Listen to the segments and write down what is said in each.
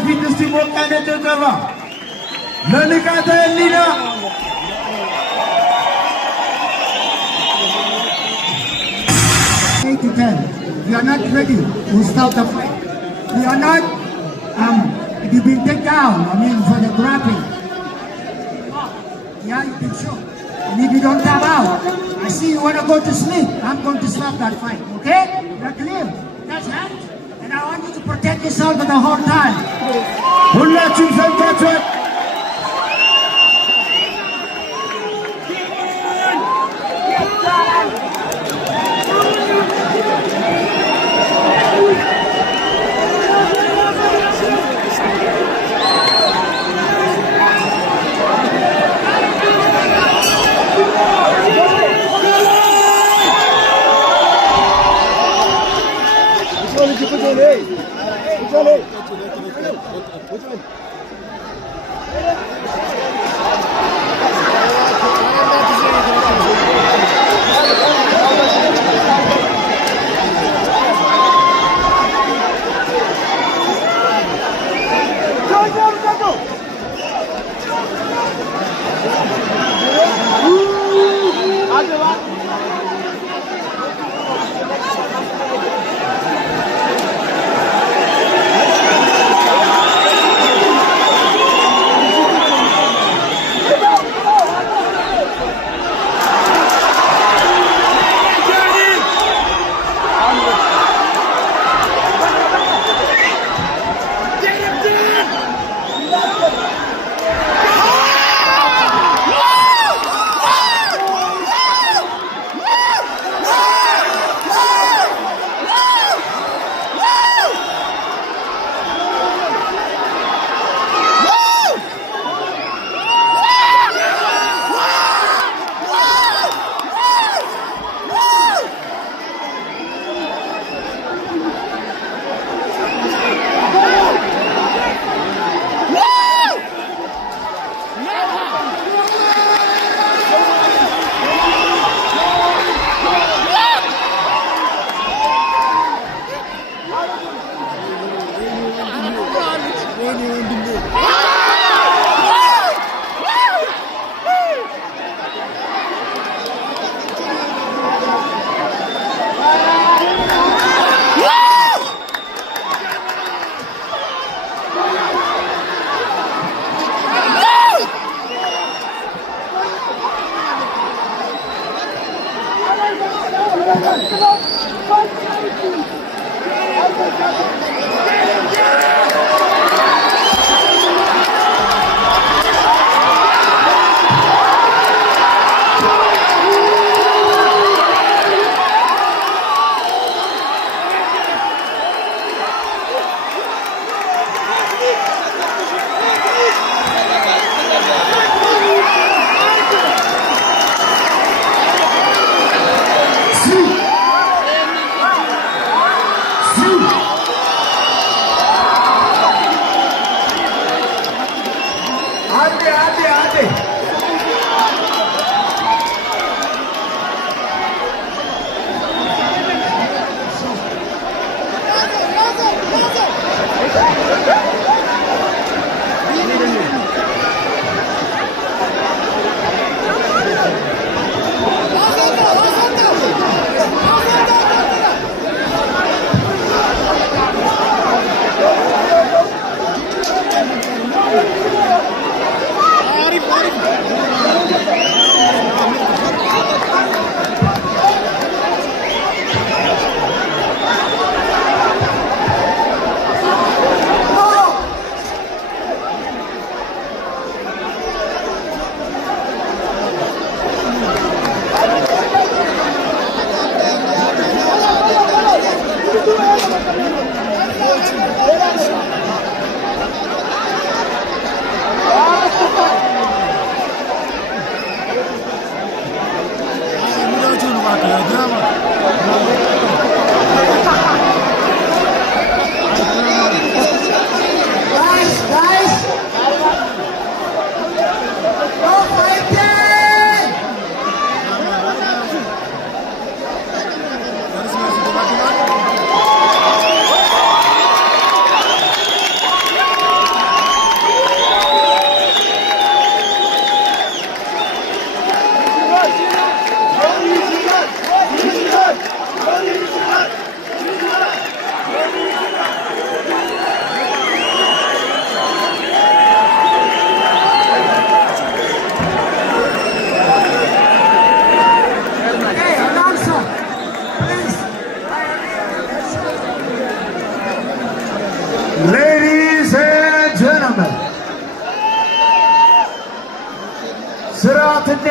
በፊት እስቲ ሞቅ ያለ ጭብጨባ ለንቃተ ህሊና። We are not ready to stop the fight. We are not you've been taken down, for the grappling. Yeah, you can show. And if you don't come out, I see you want to go to sleep. I'm going to stop that fight, okay? You're clear. That's right. And I want you to protect yourself the whole time. ሁላችሁም ሰምታችኋል።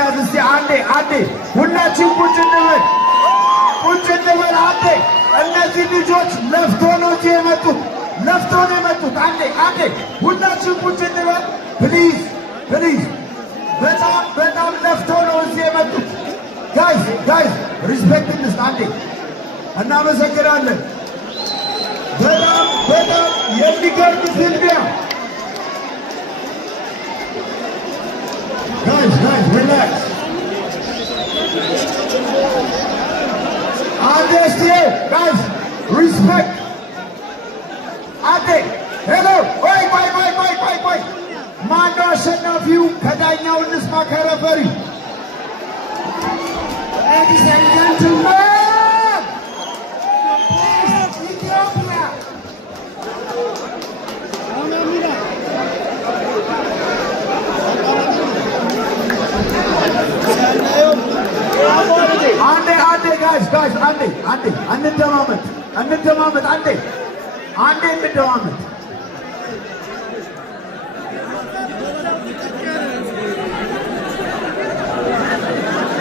ጋይስ እስቲ አንዴ ሁላችን ቁጭ እንበል አንዴ። እነዚህ ልጆች ለፍቶ ነው እዚህ የመጡት፣ አንዴ ሁላችን ቁጭ እንበል ፕሊዝ። በጣም ለፍቶ ነው እዚህ የመጡት ጋይስ ሪስፔክት እንስጥ አንዴ። እናመሰግናለን። በጣም የሚገርም ፊልሚያ guys relax guys respect hello wait ማነው አሸናፊው? ከዳኛው እንስማ ከረፈሪ Ladies and gentlemen, please, Ethiopia. አንዴ guys እንደማመጥ አንዴ እንደማመጥ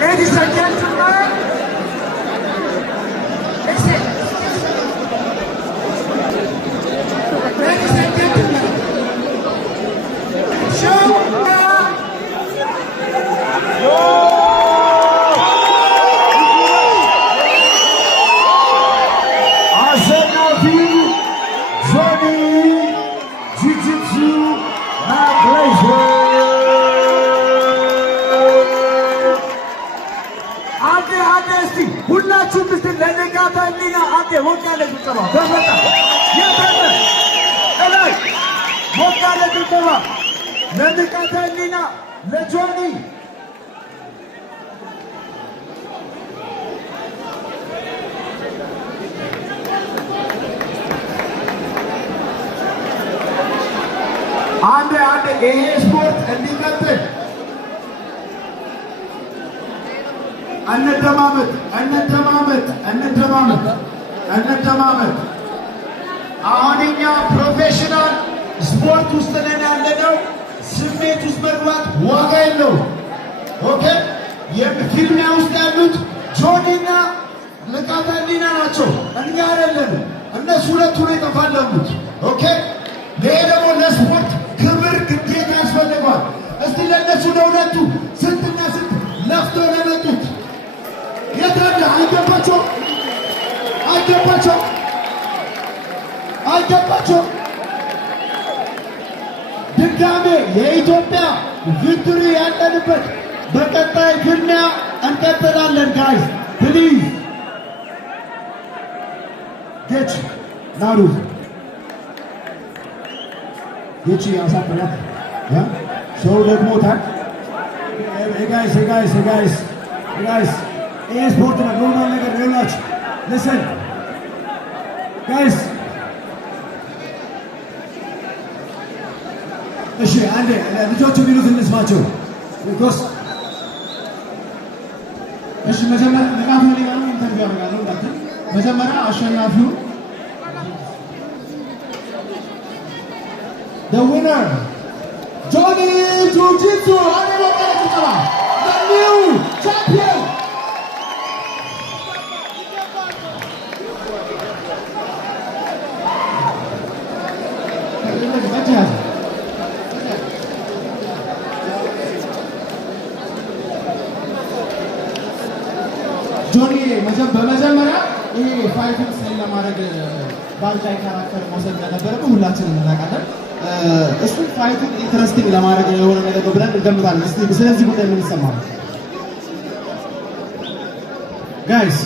Ladies and gentlemen, listen. Ladies and gentlemen, show ሁላችሁም እስቲ ለንቃተ ህሊና አንዴ ሞቅ ያለ ጭብጨባ በፈጣ እላይ ሞቅ ያለ ጭብጨባ ለንቃተ ህሊና ለጆኒ አንዴ ይሄ ስፖርት እንዲቀጥል እንደማመጥ። አሁን እኛ ፕሮፌሽናል ስፖርት ውስጥ ነን ያለነው። ስሜት ውስጥ መግባት ዋጋ የለውም። ኦኬ የፊልሚያ ውስጥ ያሉት ጆኒና ንቃተ ህሊና ናቸው፣ እኛ አይደለንም። እነሱ ሁለቱ ነው የተፋለሙት። ኦኬ ይሄ ደግሞ ለስፖርት ክብር ግዴታ ያስፈልገዋል። እስቲ ለእነሱ ለሁለቱ ስንትና ስንት ለፍተው ለመጡት የታለ አይገባቸው። ድጋሜ የኢትዮጵያ ቪክቶሪ ያለንበት በቀጣይ ፍልሚያ እንቀጥላለን። ጋይስ ፕሊዝ ጌች ናሩ ጌች ያሳፍራል ሰው ደግሞታል። ጋይስ ይሄ ስፖርት ነው፣ ኖርማል ነገር ይኸውላችሁ። ሊስን ጋይስ እሺ አንዴ ልጆቹ የሚሉት እንስማቸው። ቢኮዝ እሺ መጀመሪያ ንቃተ ህሊና ነው ኢንተርቪው ያደርጋለሁ እንዳትል። መጀመሪያ አሸናፊው the winner ጆኒ ጁጂቱ the new champion ጆኒ በመጀመሪያ ይሄ ፋይቱን ስለማድረግ ባልታይ ካራክተር መውሰድ እንደነበረብህ ሁላችንም እናውቃለን። እሱን ፋይቱን ኢንትረስቲንግ ለማድረግ የሆነ ነገር ነው ብለን እንገምታለን። እስቲ ስለዚህ ጉዳይ ምን ይሰማል? ጋይስ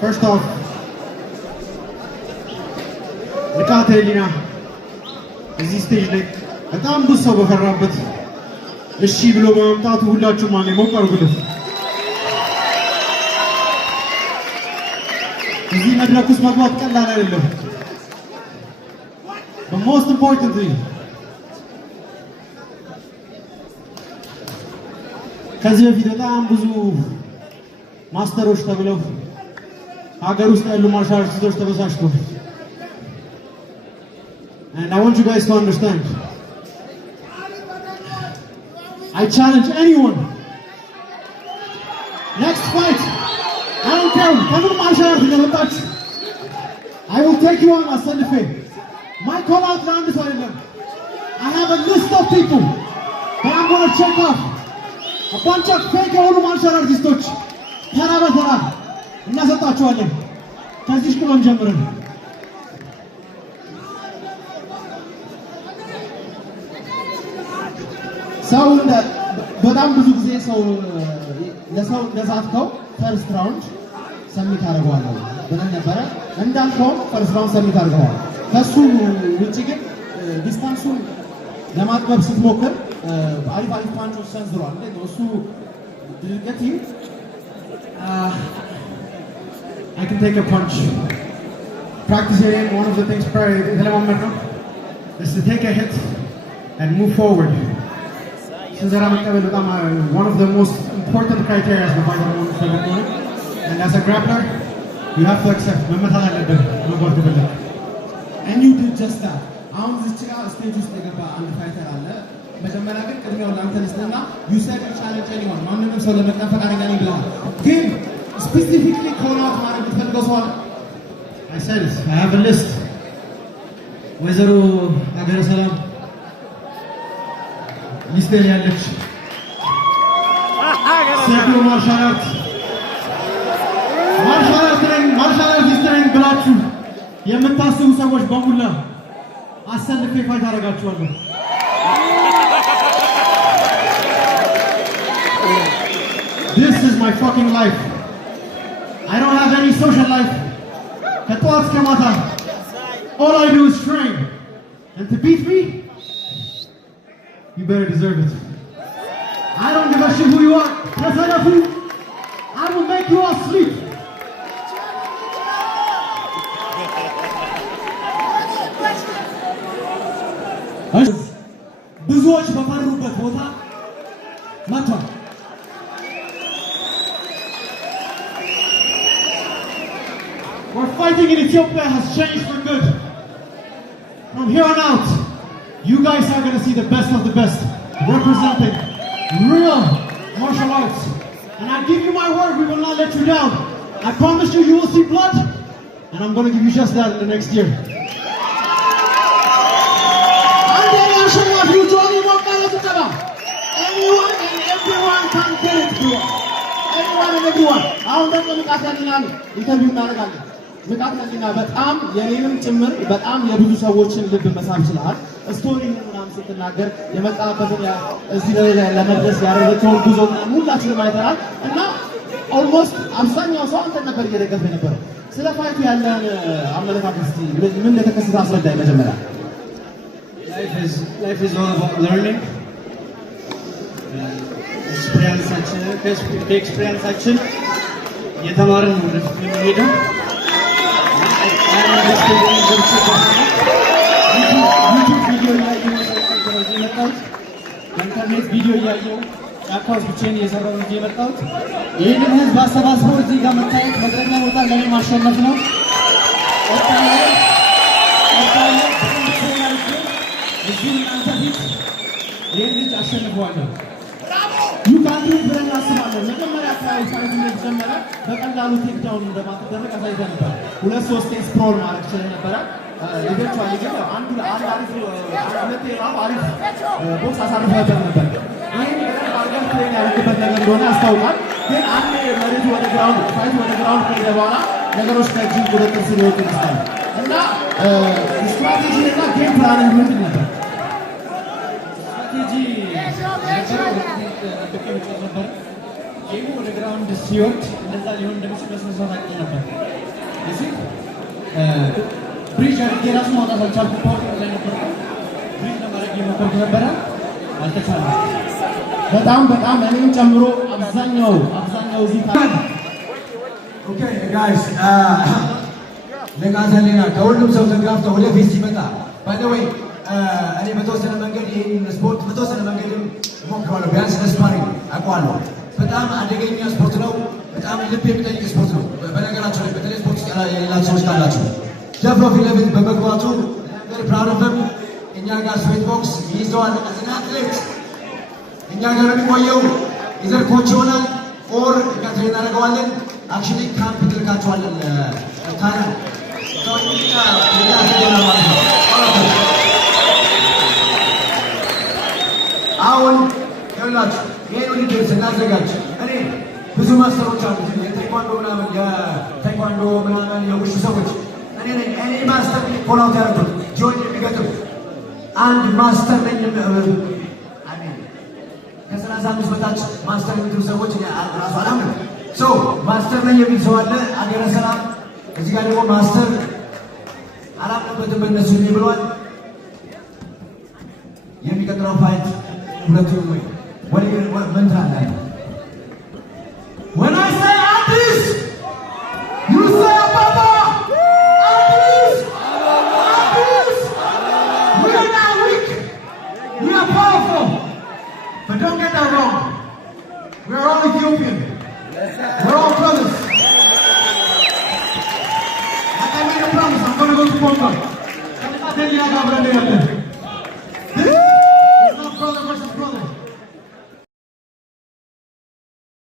ፈርስት ኦፍ ንቃተ ህሊና እዚህ ስቴጅ ላይ በጣም ብዙ ሰው በፈራበት እሺ ብሎ በመምጣቱ ሁላችሁም ማን ሞቅ አድርጉልኝ። እዚህ መድረክ ውስጥ መግባት ቀላል አይደለም። The most important thing ከዚህ በፊት በጣም ብዙ ማስተሮች ተብለው ሀገር ውስጥ ያሉ ማርሻል አርቲስቶች ተበሳጭተው and I want you guys to understand I challenge anyone. Next fight, I don't care. I will take you on a Sunday. My call out round is I have a list of people that I'm going to check off. A bunch of fake martial artists. Tara batara. እናሰጣቸዋለን ከዚህ ሽኩሎን ጀምረን ሰው በጣም ብዙ ጊዜ ሰው ለሰው ለዛትከው ፈርስት ራውንድ ሰሚት አደርገዋለሁ ብለን ነበረ እንዳልከው ፈርስት ራውንድ ሰሚት አደርገዋል ከሱ ውጪ ግን ዲስታንሱን ለማጥበብ ስትሞክር አሪፍ ፓንቾች ሰንዝሯል እሱ ድርገት I can take a punch. Practicing one of the things is to take a hit and move forward. One of the most important criteria is and as a grappler, you have to accept. And you did just that. You said you challenge anyone. Specifically call out I said it. I have a list. Wezero Agara Salam. Liste ያለች Circle martial arts. Martial arts history ብላችሁ የምታስቡ ሰዎች በሙላ አሰልፌ ፋይት አደርጋችኋለሁ። This is my fucking life. I don't have any social life. All I do is train. And to beat me, you better deserve it. I don't give a shit who you are. I will make you all sleep. ብዙዎች በፈሩበት ቦታ መጥቷል። Our fighting in Ethiopia has changed for good. From here on out, you guys are going to see the best of the best representing real martial arts. And I give you my word, we will not let you down. I promise you, you will see blood, and I'm going to give you just that in the next year. Anyone and everyone can get it, bro. Anyone and everyone. ምቃጥነትና በጣም የኔንም ጭምር በጣም የብዙ ሰዎችን ልብ መሳብ ይችላል ስቶሪውን ምናምን ስትናገር የመጣበትን እዚህ ላይ ለመድረስ ያደረገውን ጉዞ ምናምን ሁላችንም አይተናል እና ኦልሞስት አብዛኛው ሰው አንተ ነበር እየደገፈ ነበር ስለ ፋይቱ ያለን አመለካከት እስቲ ምን እንደተከሰተ አስረዳኝ መጀመሪያ life is all about learning experience የተማርን ነው ወደፊት የምንሄደው YouTube video internet video ያየው አካውንት ብቻዬን እየሰራሁ ነው የመጣሁት ይሄንን ህዝብ አሰባስቦ እዚህ ጋር መታየት መድረኛ ቦታ ለኔ ማሸነፍ ነው እዚህ እናንተ ፊት ይሄን ልጅ አሸንፈዋለሁ You can't do it ብለን አስባለሁ መጀመሪያ ሳይት እንደተጀመረ በቀላሉ ቴክ ዳውን እንደማትደረግ አሳይተን ነበር ሁለት ሶስት ስክሮል ማለት ይችላል ነበር ኢቨንቹዋሊ ግን አንዱ አሪፍ ሁለት አሪፍ ቦክስ አሳርፈበት ነበር ይሄን አርገን ፕሌን ያደረገበት ነገር እንደሆነ አስታውቃል ግን አንድ መሬቱ ወደ ግራውንድ ፋይት ወደ ግራውንድ ከሄደ በኋላ ነገሮች ከእጅ ቁጥጥር ስር ይወጡ ይችላል እና ስትራቴጂ እና ጌም ፕላን ምንድን ነበር ስትራቴጂ ነበር ጌሙ ወደ ግራውንድ ሲወርድ እንደዛ ሊሆን እንደሚችል መስመር አቂ ነበር እዚህ ብሪጅ አድርጌ ራሱ ማውጣት አልቻልኩም ፓወር ላይ ነበር ብሪጅ ለማድረግ የሞከርኩ ነበረ አልተቻለም በጣም እኔን ጨምሮ አብዛኛው እዚህ ኦኬ ጋይስ ለጋዛሌና ከሁሉም ሰው ተጋፍተው ወደፊት ሲመጣ ባይ ዘ ዌይ እኔ በተወሰነ መንገድ ይሄን ስፖርት በተወሰነ መንገድም ሞክራለሁ ቢያንስ ለስፓሪንግ አውቀዋለሁ በጣም አደገኛ ስፖርት ነው በጣም ልብ የሚጠይቅ ስፖርት ነው በነገራችን ላይ በተለይ ስፖርት ያላችሁ ሰዎች ካላችሁ ደፍሮ ፊት ለፊት በመግባቱ very proud of him እኛ ጋር ስዌት ቦክስ ይዘዋል as an athlete እኛ ጋር የሚቆየው ኢዘር ኮች ይሆናል ኦር እኛ ትሬን እናደርገዋለን። አክቹዋሊ ካምፕ ትልካቸዋለን ታዲያ አሁን ይኸውላችሁ ይሄን ውድድር ስናዘጋጅ እኔ ብዙ ማስተሮች አሉ የቴኳንዶ ምናምን የውሹ ሰዎች እኔ ማስተር ኮላውት ያደረጉት ጆይን የሚገጥም አንድ ማስተር ነኝ ከ35 በታች ማስተር የሚሉ ሰዎች ራሱ አላምንም። ማስተር ነኝ የሚል ሰው አለ አገረ ሰላም። እዚህ ጋር ደግሞ ማስተር አላምንበትም በእነሱ ብለዋል። የሚቀጥለው ፋይት ሁለቱም ወይ ምን ትላለህ? When I say